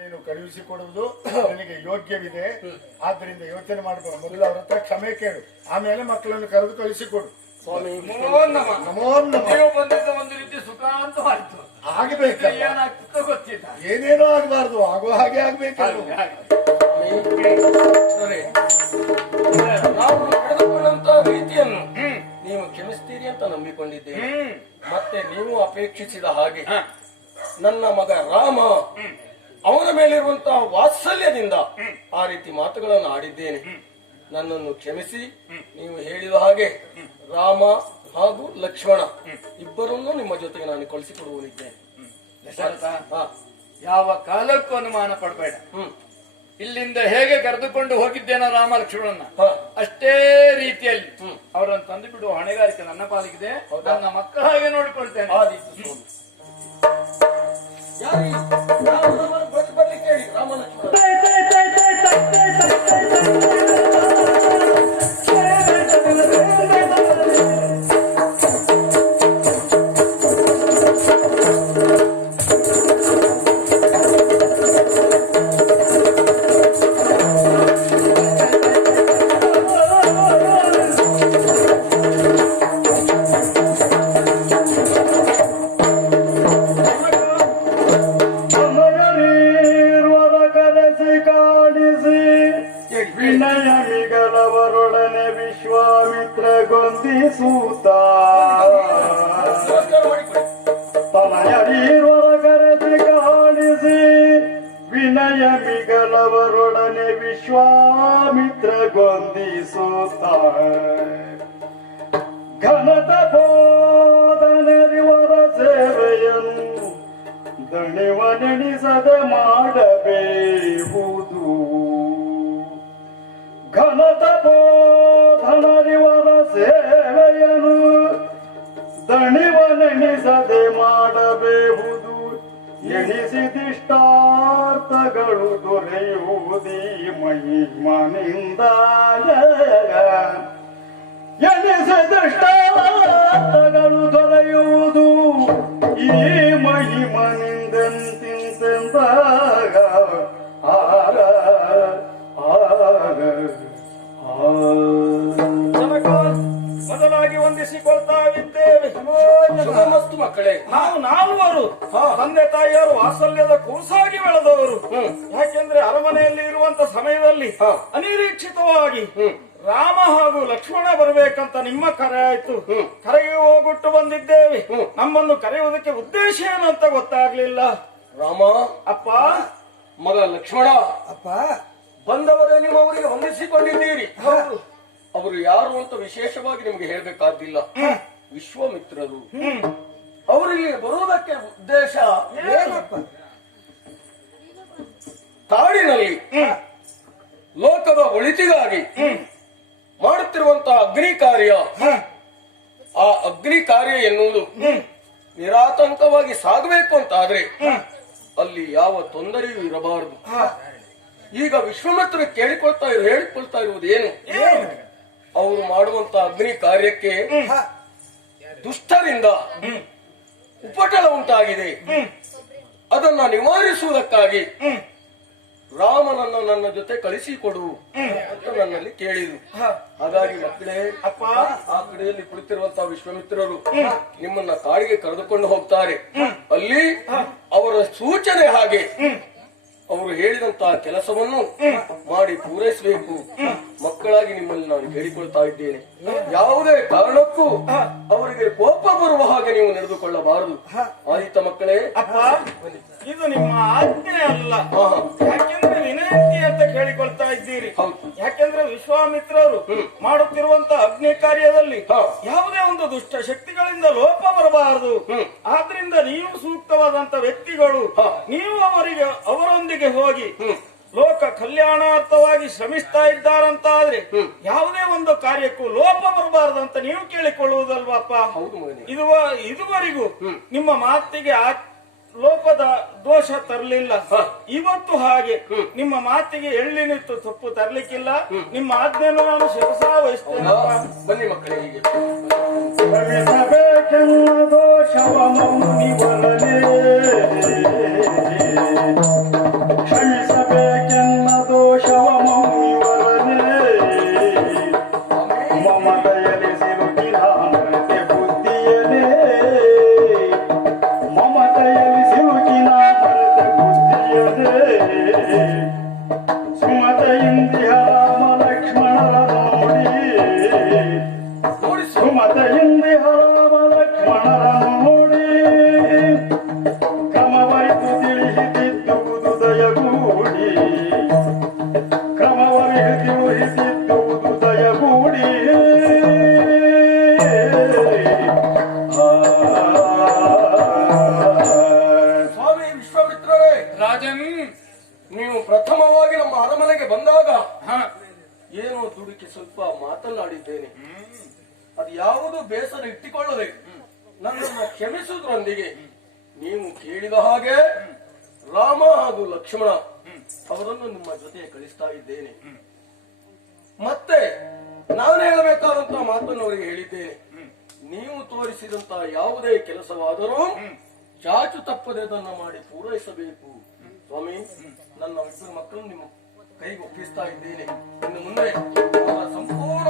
ನೀನು ಕಳುಹಿಸಿಕೊಡುವುದು ನಿನಗೆ ಯೋಗ್ಯವಿದೆ. ಆದ್ದರಿಂದ ಯೋಚನೆ ಮಾಡಬಹುದು. ಮೊದಲು ಅವ್ರ ಹತ್ರ ಕ್ಷಮೆ ಕೇಳು, ಆಮೇಲೆ ಮಕ್ಕಳನ್ನು ಕರೆದು ಕಳಿಸಿಕೊಡು. ಸ್ವಾಮಿ ನಮೋ ನಮಃ. ಬಂದಿದ್ದ ಒಂದು ರೀತಿ ಸುಖ ಅಂತ ಆಯ್ತು. ಆಗಬೇಕಲ್ಲ, ಏನಾಗ್ತದೋ ಗೊತ್ತಿಲ್ಲ. ಏನೇನೋ ಆಗಬಾರ್ದು, ಆಗೋ ಹಾಗೆ ಆಗ್ಬೇಕಲ್ಲ. ನಾವು ನಡೆದುಕೊಂಡಂತ ರೀತಿಯನ್ನು ನೀವು ಕ್ಷಮಿಸ್ತೀರಿ ಅಂತ ನಂಬಿಕೊಂಡಿದ್ದೇನೆ. ಮತ್ತೆ ನೀವು ಅಪೇಕ್ಷಿಸಿದ ಹಾಗೆ ನನ್ನ ಮಗ ರಾಮ ಅವನ ಮೇಲಿರುವಂತಹ ವಾತ್ಸಲ್ಯದಿಂದ ಆ ರೀತಿ ಮಾತುಗಳನ್ನು ಆಡಿದ್ದೇನೆ. ನನ್ನನ್ನು ಕ್ಷಮಿಸಿ ನೀವು ಹೇಳಿದ ಹಾಗೆ ರಾಮ ಹಾಗೂ ಲಕ್ಷ್ಮಣ ಇಬ್ಬರನ್ನೂ ನಿಮ್ಮ ಜೊತೆಗೆ ನಾನು ಕಳಿಸಿಕೊಡುವನಿದ್ದೇನೆ. ಯಾವ ಕಾಲಕ್ಕೂ ಅನುಮಾನ ಪಡಬೇಡ. ಇಲ್ಲಿಂದ ಹೇಗೆ ಕರೆದುಕೊಂಡು ಹೋಗಿದ್ದೇನೋ ರಾಮ ಲಕ್ಷ್ಮಣನ, ಅಷ್ಟೇ ರೀತಿಯಲ್ಲಿ ಅವರನ್ನು ತಂದು ಬಿಡುವ ಹೊಣೆಗಾರಿಕೆ ನನ್ನ ಪಾಲಿಗಿದೆ. ನನ್ನ ಮಕ್ಕಳ ಹಾಗೆ ನೋಡಿಕೊಳ್ತೇನೆ. ಬರ್ಲಿಕ್ಕೆ ಹೇಳಿ ರಾಮ ಲಕ್ಷ್ಮಣ. ವಿನಯಮಿಗಲವರೊಡನೆ ವಿಶ್ವಾಮಿತ್ರ ಗೊಂದಿಸೂತ ತನಯರೀರ್ವರ ಕರೆಸಿ ಕಾಣಿಸಿ ವಿನಯಮಿಗಲವರೊಡನೆ ವಿಶ್ವಾಮಿತ್ರ ಗೊಂದಿಸೂತ ಘನತ ಬೋಧನೆರಿವರ ಸೇವೆಯನ್ನು ದಣಿವನೆಣಿಸದೆ ಮಾಡಬೇಹುದು. ಘನತ ಬೋಧನರಿವರ ಸೇವೆಯನ್ನು ದಣಿವನೆಣಿಸದೆ ಮಾಡಬೇಹುದು. ಎಣಿಸಿದಿಷ್ಟಾರ್ಥಗಳು ದೊರೆಯುವುದೀ ಮಹಿಮನಿಂದ. ಎಣಿಸಿದಿಷ್ಟಾರ್ಥಗಳು ದೊರೆಯುವುದು ಈ ಮಹಿಮನಿಂದೆಂತಿಂತೆಂದಾಗ ಮೊದಲಾಗಿ ವಂದಿಸಿಕೊಳ್ತಾ ಇದ್ದೇವೆ. ಮಕ್ಕಳೇ, ನಾವು ನಾಲ್ವರು ತಂದೆ ತಾಯಿಯರು ವಾತ್ಸಲ್ಯದ ಕೂಸಾಗಿ ಬೆಳೆದವರು. ಯಾಕೆಂದ್ರೆ ಅರಮನೆಯಲ್ಲಿ ಇರುವಂತ ಸಮಯದಲ್ಲಿ ಅನಿರೀಕ್ಷಿತವಾಗಿ ರಾಮ ಹಾಗೂ ಲಕ್ಷ್ಮಣ ಬರಬೇಕಂತ ನಿಮ್ಮ ಕರೆ ಆಯ್ತು. ಕರೆಗೆ ಹೋಗುಟ್ಟು ಬಂದಿದ್ದೇವೆ. ನಮ್ಮನ್ನು ಕರೆಯುವುದಕ್ಕೆ ಉದ್ದೇಶ ಏನು ಅಂತ ಗೊತ್ತಾಗ್ಲಿಲ್ಲ. ರಾಮ ಅಪ್ಪ, ಮಗ ಲಕ್ಷ್ಮಣ ಅಪ್ಪ, ಬಂದವರೇ ನೀವು ಅವರಿಗೆ ವಂದಿಸಿಕೊಂಡಿದ್ದೀರಿ. ಅವರು ಯಾರು ಅಂತ ವಿಶೇಷವಾಗಿ ನಿಮಗೆ ಹೇಳಬೇಕಾದಿಲ್ಲ. ವಿಶ್ವಾಮಿತ್ರರು. ಅವರಿಗೆ ಬರುವುದಕ್ಕೆ ಉದ್ದೇಶ ಕಾಡಿನಲ್ಲಿ ಲೋಕದ ಒಳಿತಿಗಾಗಿ ಮಾಡುತ್ತಿರುವಂತಹ ಅಗ್ನಿ ಕಾರ್ಯ. ಆ ಅಗ್ನಿ ಕಾರ್ಯ ಎನ್ನುವುದು ನಿರಾತಂಕವಾಗಿ ಸಾಗಬೇಕು ಅಂತ ಆದ್ರೆ ಅಲ್ಲಿ ಯಾವ ತೊಂದರೆಯೂ ಇರಬಾರದು. ಈಗ ವಿಶ್ವಾಮಿತ್ರ ಹೇಳಿಕೊಳ್ತಾ ಇರುವುದೇನು, ಅವರು ಮಾಡುವಂತಹ ಅಗ್ನಿ ಕಾರ್ಯಕ್ಕೆ ದುಷ್ಟರಿಂದ ಉಪಟಳ ಉಂಟಾಗಿದೆ. ಅದನ್ನ ನಿವಾರಿಸುವುದಕ್ಕಾಗಿ ರಾಮನನ್ನು ನನ್ನ ಜೊತೆ ಕಳಿಸಿಕೊಡು ಅಂತ ನನ್ನಲ್ಲಿ ಕೇಳಿದ್ರು. ಹಾಗಾಗಿ ಮಕ್ಕಳೇ, ಅಪ್ಪ, ಆ ಕಡೆಯಲ್ಲಿ ಕುಳಿತಿರುವಂತಹ ವಿಶ್ವಾಮಿತ್ರರು ನಿಮ್ಮನ್ನ ಕಾಡಿಗೆ ಕರೆದುಕೊಂಡು ಹೋಗ್ತಾರೆ. ಅಲ್ಲಿ ಅವರ ಸೂಚನೆ ಹಾಗೆ ಅವರು ಹೇಳಿದಂತಹ ಕೆಲಸವನ್ನು ಮಾಡಿ ಪೂರೈಸಬೇಕು. ಮಕ್ಕಳಾಗಿ ನಿಮ್ಮಲ್ಲಿ ನಾನು ಕೇಳಿಕೊಳ್ತಾ ಇದ್ದೇನೆ. ಯಾವುದೇ ಕಾರಣಕ್ಕೂ ಅವರಿಗೆ ಕೋಪ ಬರುವ ಹಾಗೆ ನೀವು ನಡೆದುಕೊಳ್ಳಬಾರದು. ಆದಿತ ಮಕ್ಕಳೇ, ಅಪ್ಪ, ಇದು ನಿಮ್ಮ ಆಜ್ಞೆ ಅಲ್ಲ. ಯಾಕೆಂದ್ರೆ ವಿನಂತಿ ಅಂತ ಕೇಳಿಕೊಳ್ತಾ ಇದ್ದೀರಿ. ಯಾಕೆಂದ್ರೆ ವಿಶ್ವಾಮಿತ್ರರು ಮಾಡುತ್ತಿರುವಂತ ಅಗ್ನಿ ಕಾರ್ಯದಲ್ಲಿ ಯಾವುದೇ ಒಂದು ದುಷ್ಟ ಶಕ್ತಿಗಳಿಂದ ಲೋಪ ಬರಬಾರದು. ಆದ್ರಿಂದ ನೀವು ಸೂಕ್ತವಾದಂತ ವ್ಯಕ್ತಿಗಳು, ನೀವು ಅವರೊಂದಿಗೆ ಹೋಗಿ ಲೋಕ ಕಲ್ಯಾಣಾರ್ಥವಾಗಿ ಶ್ರಮಿಸ್ತಾ ಇದ್ದಾರಂತಾದ್ರೆ ಯಾವುದೇ ಒಂದು ಕಾರ್ಯಕ್ಕೂ ಲೋಪ ಬರಬಾರದಂತ ನೀವು ಕೇಳಿಕೊಳ್ಳುವುದಲ್ವಪ್ಪ. ಇದುವರೆಗೂ ನಿಮ್ಮ ಮಾತಿಗೆ ಲೋಪದ ದೋಷ ತರಲಿಲ್ಲ. ಇವತ್ತು ಹಾಗೆ ನಿಮ್ಮ ಮಾತಿಗೆ ಎಳ್ಳಿನಿತ್ತು ತಪ್ಪು ತರಲಿಕ್ಕಿಲ್ಲ. ನಿಮ್ಮ ಆಜ್ಞೆಯನ್ನು ನಾನು ಶಿರಸಾ ವಹಿಸ್ತೇನೆ. ಬನ್ನಿ ಮಕ್ಕಳೇ, ಹೀಗೆ ದೋಷವ ತಿಳಿಯದೆ ಸುಮತೆಯಿಂದಿಹ ರಾಮ ಲಕ್ಷ್ಮಣರ ನೋಡಿ ಸುಮತೆಯಿಂದಿಹ ರಾಮ ಲಕ್ಷ್ಮಣರ ನೋಡಿ ಕ್ರಮವರಿತು ತಿಳಿಹಿತಿದ್ದುವುದು ದಯಗೂಡಿ ಕ್ರಮವರಿತು ತಿಳಿಹಿತಿದ್ದುವುದು ದಯಗೂಡಿ ಸ್ವಾಮಿ ವಿಶ್ವಾಮಿತ್ರರೇ, ರಾಜನ್, ನೀವು ಪ್ರಥಮವಾಗಿ ನಮ್ಮ ಅರಮನೆಗೆ ಬಂದಾಗ ಏನೋ ದುಡುಕಿ ಸ್ವಲ್ಪ ಮಾತನಾಡಿದ್ದೇನೆ. ಅದು ಯಾವುದು ಬೇಸರ ಇಟ್ಟುಕೊಳ್ಳದೆ ನನ್ನನ್ನು ಕ್ಷಮಿಸುವುದರೊಂದಿಗೆ ನೀವು ಕೇಳಿದ ಹಾಗೆ ರಾಮ ಹಾಗೂ ಲಕ್ಷ್ಮಣ ಅವರನ್ನು ನಿಮ್ಮ ಜೊತೆ ಕಳಿಸ್ತಾ ಇದ್ದೇನೆ. ಮತ್ತೆ ನಾನು ಹೇಳಬೇಕಾದಂತಹ ಮಾತನ್ನು ಅವರಿಗೆ ಹೇಳಿದ್ದೇನೆ. ನೀವು ತೋರಿಸಿದಂತಹ ಯಾವುದೇ ಕೆಲಸವಾದರೂ ಚಾಚು ತಪ್ಪದೆ ಅದನ್ನು ಮಾಡಿ ಪೂರೈಸಬೇಕು. ಸ್ವಾಮಿ, ನನ್ನ ಇಬ್ಬರು ಮಕ್ಕಳು ನಿಮ್ಮ ಕೈಗೆ ಒಪ್ಪಿಸ್ತಾ ಇದ್ದೇನೆ. ಇನ್ನು ಮುಂದೆ ಅವರ ಸಂಪೂರ್ಣ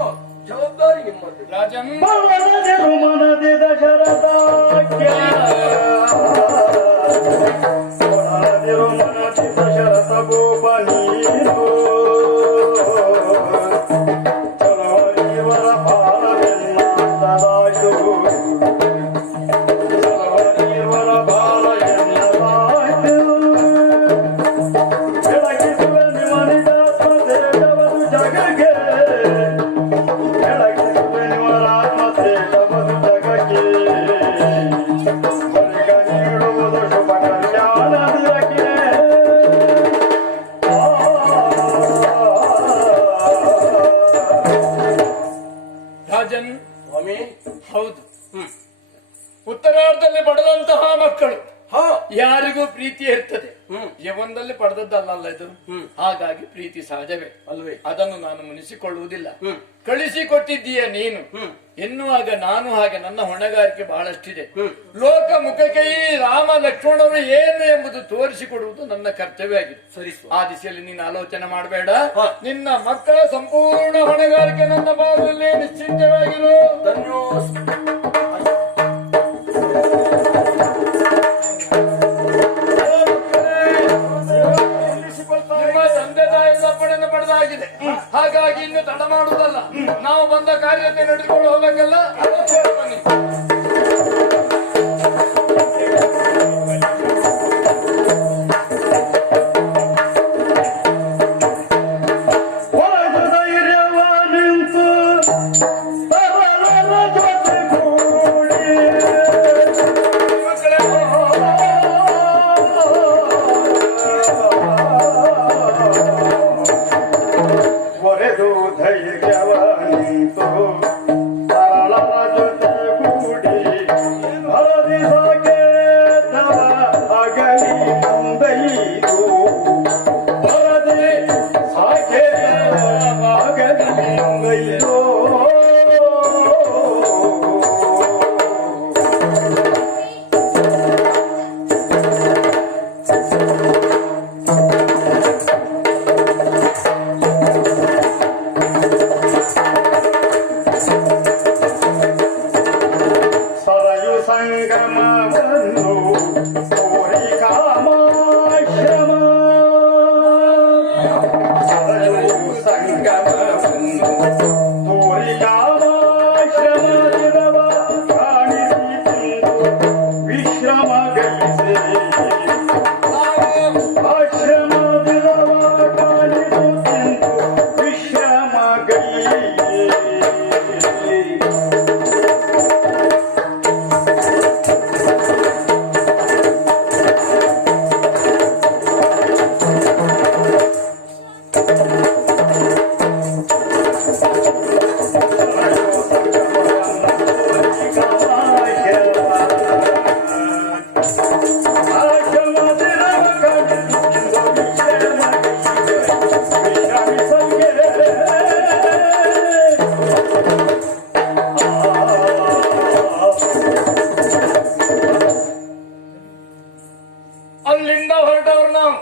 ಜವಾಬ್ದಾರಿ ನಿಮ್ಮದು. ರಾಜನ್, ಮನದಿ ದಶರಥಾಖ್ಯ ಮನದಿ ದಶರಥ ಭೂಪ ನೀನು ಚಲವರಿವರ ಭಾರವೆನ್ನದಾಯ್ತು ಚಲವರಿವರ ಭಾರ ಎನ್ನದಾಯ್ತು ಬೆಳಗಿಸುವೆ ನಿಮನಿದಾತ್ಮ ದೇವದು ಜಗಕ್ಕೆ ಬೆಳಗಿಸುವೆ ನಿಮರಾತ್ಮ ದೇವದು ಜಗಕ್ಕೆ ಹೊರಗ ನೀಡುವುದು ಶುಭ ಕಲ್ಯಾಣದಿರಕ್ಕೆ ರಾಜನ್, ಸ್ವಾಮಿ, ಹೌದು, ಉತ್ತರಾರ್ಧದಲ್ಲಿ ಪಡೆದಂತಹ ಮಕ್ಕಳು ಹಾ, ಯಾರಿಗೂ ಪ್ರೀತಿ ಇರ್ತದೆ. ಯವನದಲ್ಲಿ ಪಡೆದದ್ದಲ್ಲ ಇದು. ಹಾಗಾಗಿ ಪ್ರೀತಿ ಸಹಜವೇ ಅಲ್ವೇ? ಅದನ್ನು ನಾನು ಮುನಿಸಿಕೊಳ್ಳುವುದಿಲ್ಲ. ಕಳಿಸಿಕೊಟ್ಟಿದ್ದೀಯ ನೀನು ಎನ್ನುವಾಗ ನಾನು ಹಾಗೆ ನನ್ನ ಹೊಣೆಗಾರಿಕೆ ಬಹಳಷ್ಟಿದೆ. ಲೋಕ ಮುಖಕ್ಕೆ ಈ ರಾಮ ಲಕ್ಷ್ಮಣರು ಏನು ಎಂಬುದು ತೋರಿಸಿಕೊಡುವುದು ನನ್ನ ಕರ್ತವ್ಯ ಆಗಿದೆ. ಸರಿ. ಆ ದಿಶೆಯಲ್ಲಿ ನೀನು ಆಲೋಚನೆ ಮಾಡಬೇಡ. ನಿನ್ನ ಮಕ್ಕಳ ಸಂಪೂರ್ಣ ಹೊಣೆಗಾರಿಕೆ ನನ್ನ ಭಾಗದಲ್ಲಿ ನಿಶ್ಚಿಂತವಾಗಿರು. ನಿಮ್ಮ ತಂದೆ ತಾಯಿಯ ಅಪ್ಪಣೆಯನ್ನು ಪಡೆದಾಗಿದೆ. ಹಾಗಾಗಿ ಇನ್ನು ತಡ ಮಾಡುವುದಲ್ಲ. ನಾವು ಬಂದ ಕಾರ್ಯತೆ ನಡೆದುಕೊಂಡು ಹೋಗಬೇಕಲ್ಲ. ಬನ್ನಿ. ಹೊರದು ಧೈರ್ಯವ ನಿಂತು ತರಲರ ಜೊತೆಗೂಡಿ ಮಕ್ಕಳೇ, ಹೊರೆದು ಧೈರ್ಯವ ನಿಂತು ತರಳರ ಜೊತೆಗೂಡಿ ಹರದಿ ಸಾಕೇತವ ಅಗಲಿ ಮುಂದೈದು ಹೊರದಿ ಸಾಕೇತವ ಅಗಲಿ ಮುಂದೈದು ಸರಯು ಸಂಗಮವನ್ನು ತೋರಿ ಕಾಮಾಶ್ರಮ ಸರಯು ಸಂಗಮವನ್ನು ತೋರಿ ಕಾಮಾಶ್ರಮದಿರವ ಕಾಣಿಸಿ ತಿಂದು ವಿಶ್ರಮ ಗೈಸೆ ಆಶ್ರಮದಿರವ ಕಾಣಿಸಿ ತಿಂದು ವಿಶ್ರಮ ಗೈಸೆ ಅಲ್ಲಿಂದ ಹೊರಟವರು ನಾವು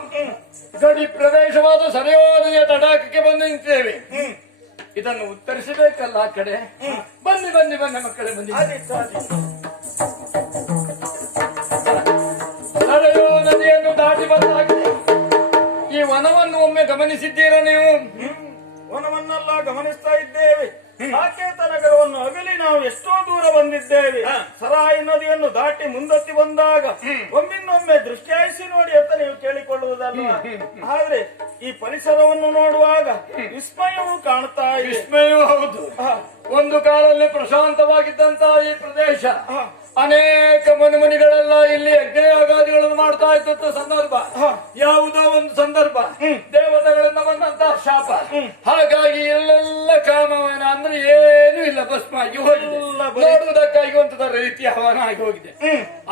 ಗಡಿ ಪ್ರದೇಶವಾದ ಸರಿಯೋ ನದಿಯ ತಟಾಕಕ್ಕೆ ಬಂದು ನಿಂತಿದ್ದೇವೆ. ಇದನ್ನು ಉತ್ತರಿಸಬೇಕಲ್ಲ ಆ ಕಡೆ. ಬನ್ನಿ ಬನ್ನಿ ಬನ್ನಿ ಮಕ್ಕಳೇ, ಬನ್ನಿ. ಸರಿಯೋ ನದಿಯನ್ನು ದಾಟಿ ಬಂದಾಗಿದೆ. ಈ ವನವನ್ನು ಒಮ್ಮೆ ಗಮನಿಸಿದ್ದೀರಾ ನೀವು? ವನವನ್ನೆಲ್ಲ ಗಮನಿಸ್ತಾ ಇದ್ದೇವೆ. ಸಾಕೇತ ನಗರವನ್ನು ಅಗಲಿ ನಾವು ಎಷ್ಟೋ ದೂರ ಬಂದಿದ್ದೇವೆ. ಸರಾಯಿ ನದಿಯನ್ನು ದಾಟಿ ಮುಂದತ್ತಿ ಬಂದಾಗ ಒಮ್ಮಿನ್ನೊಮ್ಮೆ ದೃಷ್ಟಿಯಾಯಿಸಿ ನೋಡಿ ಅಂತ ನೀವು ಕೇಳಿಕೊಳ್ಳುವುದಲ್ಲ. ಆದ್ರೆ ಈ ಪರಿಸರವನ್ನು ನೋಡುವಾಗ ವಿಸ್ಮಯವೂ ಕಾಣ್ತಾ ಇದೆ. ವಿಸ್ಮಯವೂ ಹೌದು. ಒಂದು ಕಾಲದಲ್ಲಿ ಪ್ರಶಾಂತವಾಗಿದ್ದಂತಹ ಈ ಪ್ರದೇಶ ಅನೇಕ ಮನೆಗಳೆಲ್ಲ ಇಲ್ಲಿ ಯಜ್ಞಯಾಗಾದಿಗಳನ್ನು ಮಾಡ್ತಾ ಇದ್ದಂತ ಸಂದರ್ಭ, ಯಾವುದೋ ಒಂದು ಸಂದರ್ಭ ದೇವತೆಗಳಿಂದ ಬಂದಂತಹ ಶಾಪ, ಹಾಗಾಗಿ ಎಲ್ಲೆಲ್ಲ ಕಾಮವನ ಅಂದ್ರೆ ಏನೂ ಇಲ್ಲ, ಭಸ್ಮ ಆಗಿ ಹೋಗಿದೆ. ನೋಡುವುದಕ್ಕಾಗಿ ಒಂದು ರೀತಿಯ ಹವನ ಆಗಿ ಹೋಗಿದೆ.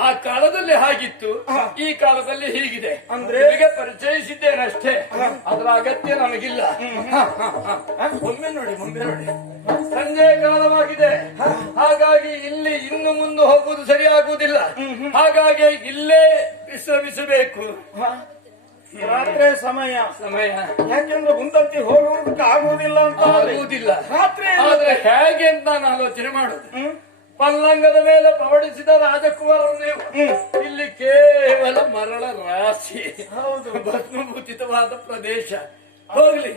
ಆ ಕಾಲದಲ್ಲಿ ಹಾಗಿತ್ತು, ಈ ಕಾಲದಲ್ಲಿ ಹೀಗಿದೆ ಅಂದ್ರೆ ನಿಮಗೆ ಪರಿಚಯಿಸಿದ್ದೇನಷ್ಟೇ, ಅದರ ಅಗತ್ಯ ನಮಗಿಲ್ಲ. ಒಮ್ಮೆ ನೋಡಿ ಸಂಜೆ ಕಾಲವಾಗಿದೆ, ಹಾಗಾಗಿ ಇಲ್ಲಿ ಇನ್ನು ಮುಂದೆ ಹೋಗುವುದು ಸರಿಯಾಗುವುದಿಲ್ಲ. ಹಾಗಾಗಿ ಇಲ್ಲೇ ವಿಶ್ರಮಿಸಬೇಕು. ರಾತ್ರಿ ಸಮಯ ಯಾಕೆಂದ್ರೆ ಮುಂದತ್ತಿ ಹೋಗುವುದಕ್ಕೆ ಆಗುವುದಿಲ್ಲ ಅಂತ ಆಗುವುದಿಲ್ಲ. ರಾತ್ರಿ ಆದ್ರೆ ಹೇಗೆ ಅಂತ ನಾನು ಆಲೋಚನೆ ಮಾಡುದು, ಪಲ್ಲಂಗದ ಮೇಲೆ ಪವಡಿಸಿದ ರಾಜಕುಮಾರರು ನೀವು, ಇಲ್ಲಿ ಕೇವಲ ಮರಳ ರಾಶಿ, ಹೌದು, ಭಸ್ಮಭೂತಿತವಾದ ಪ್ರದೇಶ. ಹೋಗ್ಲಿ,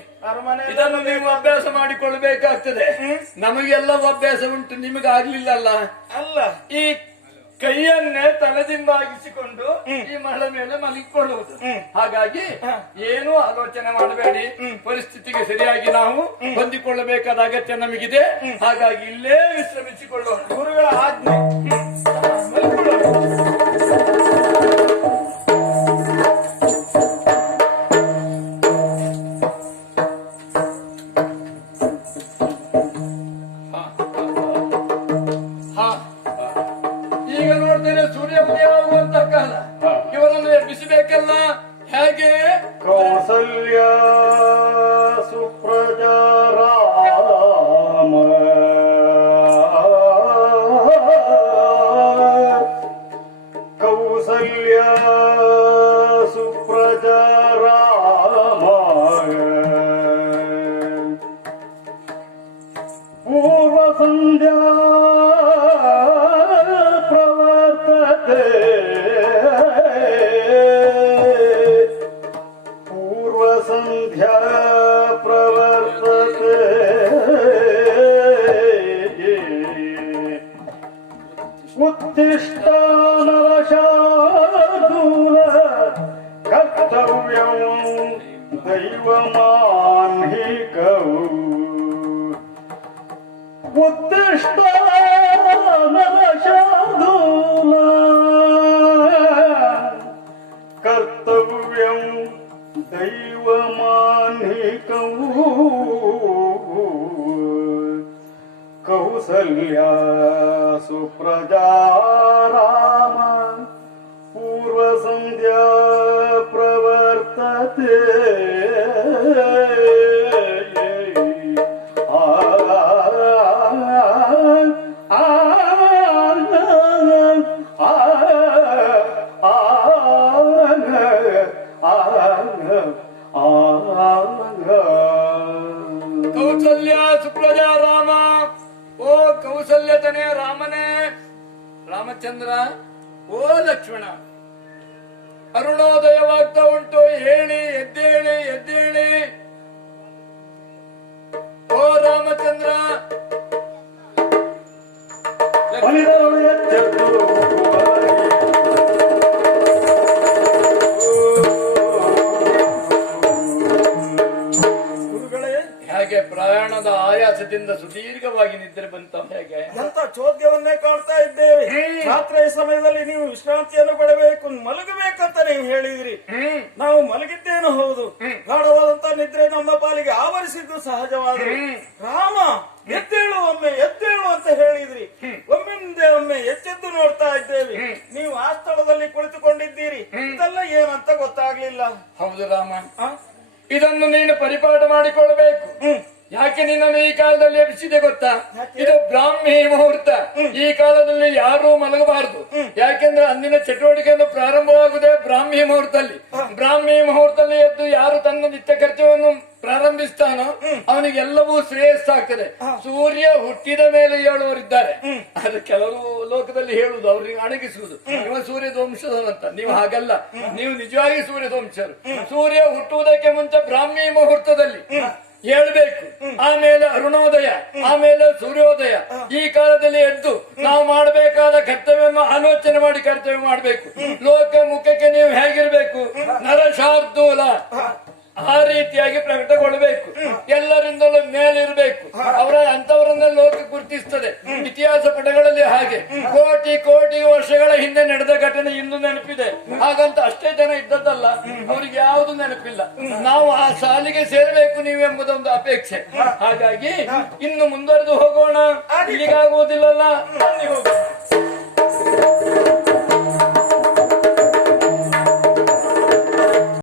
ಇದನ್ನು ನೀವು ಅಭ್ಯಾಸ ಮಾಡಿಕೊಳ್ಳಬೇಕಾಗ್ತದೆ. ನಮಗೆಲ್ಲ ಅಭ್ಯಾಸ ಉಂಟು, ನಿಮಗಾಗ್ಲಿಲ್ಲ ಅಲ್ಲ. ಈ ಕೈಯನ್ನೇ ತಲೆದಿಂಬಾಗಿಸಿಕೊಂಡು ಈ ಮಳೆ ಮೇಲೆ ಮಲಗಿಕೊಳ್ಳುವುದು. ಹಾಗಾಗಿ ಏನೂ ಆಲೋಚನೆ ಮಾಡಬೇಡಿ, ಪರಿಸ್ಥಿತಿಗೆ ಸರಿಯಾಗಿ ನಾವು ಹೊಂದಿಕೊಳ್ಳಬೇಕಾದ ಅಗತ್ಯ ನಮಗಿದೆ. ಹಾಗಾಗಿ ಇಲ್ಲೇ ವಿಶ್ರಮಿಸಿಕೊಳ್ಳೋಣ. ಗುರುಗಳ ಆಜ್ಞೆ. ಈಗ ನೋಡ್ತೇನೆ ಸೂರ್ಯ ಉದಯ ಆಗುವಂತ ಕಾಲ, ಇವರನ್ನು ಎಬ್ಬಿಸಬೇಕಲ್ಲ. ಹೇಗೆ? ಕೌಸಲ್ಯ ಸುಪ್ರಜಾ ರಾಮ ಕೌಸಲ್ಯ ಸುಪ್ರಜಾ ರಾಮ ಪೂರ್ವ ಸಂಧ್ಯಾ ಪ್ರವರ್ತತೆ ಪೂರ್ವ ಸಂಧ್ಯಾ ಪ್ರವರ್ತತೆ ಉತ್ತಿಷ್ಟ ನರಶಾರ್ದೂಲ ಕರ್ತವ್ಯಂ ದೈವಮಾನ್ಹಿಕೌ ಉತ್ತಿಷ್ಟ ನರಶಾರ್ದೂಲ ಕರ್ತವ್ಯಂ ದೈವಮಾನ್ಹಿಕೌ ಕೌಸಲ್ಯ ಸುಪ್ರಜಾ ರಾಮ ಪೂರ್ವ ಸಂಧ್ಯಾ ಪ್ರವರ್ತತೆ ಕೌಸಲ್ಯ ಸುಪ್ರಜಾ ರಾಮ. ಓ ಕೌಸಲ್ಯತನೇ ರಾಮನೇ, ರಾಮಚಂದ್ರ, ಓ ಲಕ್ಷ್ಮಣ, ಅರುಣೋದಯವಾಗ್ತಾ ಉಂಟು, ಹೇಳಿ ಎದ್ದೇಳಿ ಎದ್ದೇಳಿ. ಓ ರಾಮಚಂದ್ರ, ಹೇಗೆ ಪ್ರಯಾಣದ ಆಯಾಸದಿಂದ ಸುದೀರ್ಘವಾಗಿ ನಿದ್ರೆ ಬಂತ? ಹೇಗೆ ಎಂತ ಚೋದ್ಯವನ್ನೇ ಕಾಣ್ತಾ ಇದ್ದೇವೆ. ರಾತ್ರಿಯ ಸಮಯದಲ್ಲಿ ನೀವು ವಿಶ್ರಾಂತಿಯನ್ನು ಪಡಬೇಕು, ಮಲಗಬೇಕಂತ ನೀವು ಹೇಳಿದ್ರಿ. ನಾವು ಮಲಗಿದ್ದೇನು ಹೌದು, ಗಾಢವಾದಂತ ನಿದ್ರೆ ನಮ್ಮ ಪಾಲಿಗೆ ಆವರಿಸಿದ್ದು ಸಹಜವಾದ. ರಾಮ ಎದ್ದೇಳು, ಒಮ್ಮೆ ಎದ್ದೇಳು ಅಂತ ಹೇಳಿದ್ರಿ. ಒಮ್ಮಿಂದೆ ಒಮ್ಮೆ ಎಚ್ಚೆದ್ದು ನೋಡ್ತಾ ಇದ್ದೇವೆ, ನೀವು ಆ ಸ್ಥಳದಲ್ಲಿ ಕುಳಿತುಕೊಂಡಿದ್ದೀರಿ. ಇದೆಲ್ಲ ಏನಂತ ಗೊತ್ತಾಗ್ಲಿಲ್ಲ. ಹೌದು ರಾಮ, ಇದನ್ನು ನೀನು ಪರಿಪಾಠ ಮಾಡಿಕೊಳ್ಳಬೇಕು. ಯಾಕೆ ನಿನ್ನನ್ನು ಈ ಕಾಲದಲ್ಲಿ ಎಬ್ಬಿಸಿದೆ ಗೊತ್ತಾ? ಇದು ಬ್ರಾಹ್ಮಿ ಮುಹೂರ್ತ. ಈ ಕಾಲದಲ್ಲಿ ಯಾರೂ ಮಲಗಬಾರದು. ಯಾಕೆಂದ್ರೆ ಅಂದಿನ ಚಟುವಟಿಕೆಯನ್ನು ಪ್ರಾರಂಭವಾಗುವುದೇ ಬ್ರಾಹ್ಮಿ ಮುಹೂರ್ತದಲ್ಲಿ. ಬ್ರಾಹ್ಮಿ ಮುಹೂರ್ತದಲ್ಲಿ ಎದ್ದು ಯಾರು ತನ್ನ ನಿತ್ಯ ಕರ್ತವ್ಯವನ್ನು ಪ್ರಾರಂಭಿಸ್ತಾನೋ ಅವನಿಗೆಲ್ಲವೂ ಶ್ರೇಯಸ್ಸಾಗ್ತದೆ. ಸೂರ್ಯ ಹುಟ್ಟಿದ ಮೇಲೆ ಹೇಳುವವರಿದ್ದಾರೆ, ಆದ್ರೆ ಕೆಲವರು ಲೋಕದಲ್ಲಿ ಹೇಳುವುದು ಅವ್ರಿಗೆ ಅಣಗಿಸುವುದು, ಇವ ಸೂರ್ಯದ ವಂಶದವಂತ. ನೀವು ಹಾಗಲ್ಲ, ನೀವು ನಿಜವಾಗಿ ಸೂರ್ಯದ ವಂಶರು. ಸೂರ್ಯ ಹುಟ್ಟುವುದಕ್ಕೆ ಮುಂಚೆ ಬ್ರಾಹ್ಮಿ ಮುಹೂರ್ತದಲ್ಲಿ ಹೇಳ್ಬೇಕು, ಆಮೇಲೆ ಅರುಣೋದಯ, ಆಮೇಲೆ ಸೂರ್ಯೋದಯ. ಈ ಕಾಲದಲ್ಲಿ ಎದ್ದು ನಾವು ಮಾಡಬೇಕಾದ ಕರ್ತವ್ಯವನ್ನು ಆಲೋಚನೆ ಮಾಡಿ ಕರ್ತವ್ಯ ಮಾಡಬೇಕು. ಲೋಕ ಮುಖಕ್ಕೆ ನೀವು ಹೇಗಿರ್ಬೇಕು? ನರಶಾರ್ದೂಲ ಆ ರೀತಿಯಾಗಿ ಪ್ರಕಟಗೊಳ್ಳಬೇಕು. ಎಲ್ಲರಿಂದಲೂ ಮೇಲಿರಬೇಕು. ಅಂತವರನ್ನ ಲೋಕ ಗುರುತಿಸ್ತದೆ. ಇತಿಹಾಸ ಪುಟಗಳಲ್ಲಿ ಹಾಗೆ ಕೋಟಿ ಕೋಟಿ ವರ್ಷಗಳ ಹಿಂದೆ ನಡೆದ ಘಟನೆ ಇಂದು ನೆನಪಿದೆ. ಹಾಗಂತ ಅಷ್ಟೇ ಜನ ಇದ್ದದ್ದಲ್ಲ, ಅವ್ರಿಗೆ ಯಾವುದು ನೆನಪಿಲ್ಲ. ನಾವು ಆ ಸಾಲಿಗೆ ಸೇರಬೇಕು ನೀವೆಂಬುದೊಂದು ಅಪೇಕ್ಷೆ. ಹಾಗಾಗಿ ಇನ್ನು ಮುಂದುವರೆದು ಹೋಗೋಣ. ಇಲ್ಲಿಗಾಗುವುದಿಲ್ಲಲ್ಲ, ಅಲ್ಲಿ ಹೋಗೋಣ.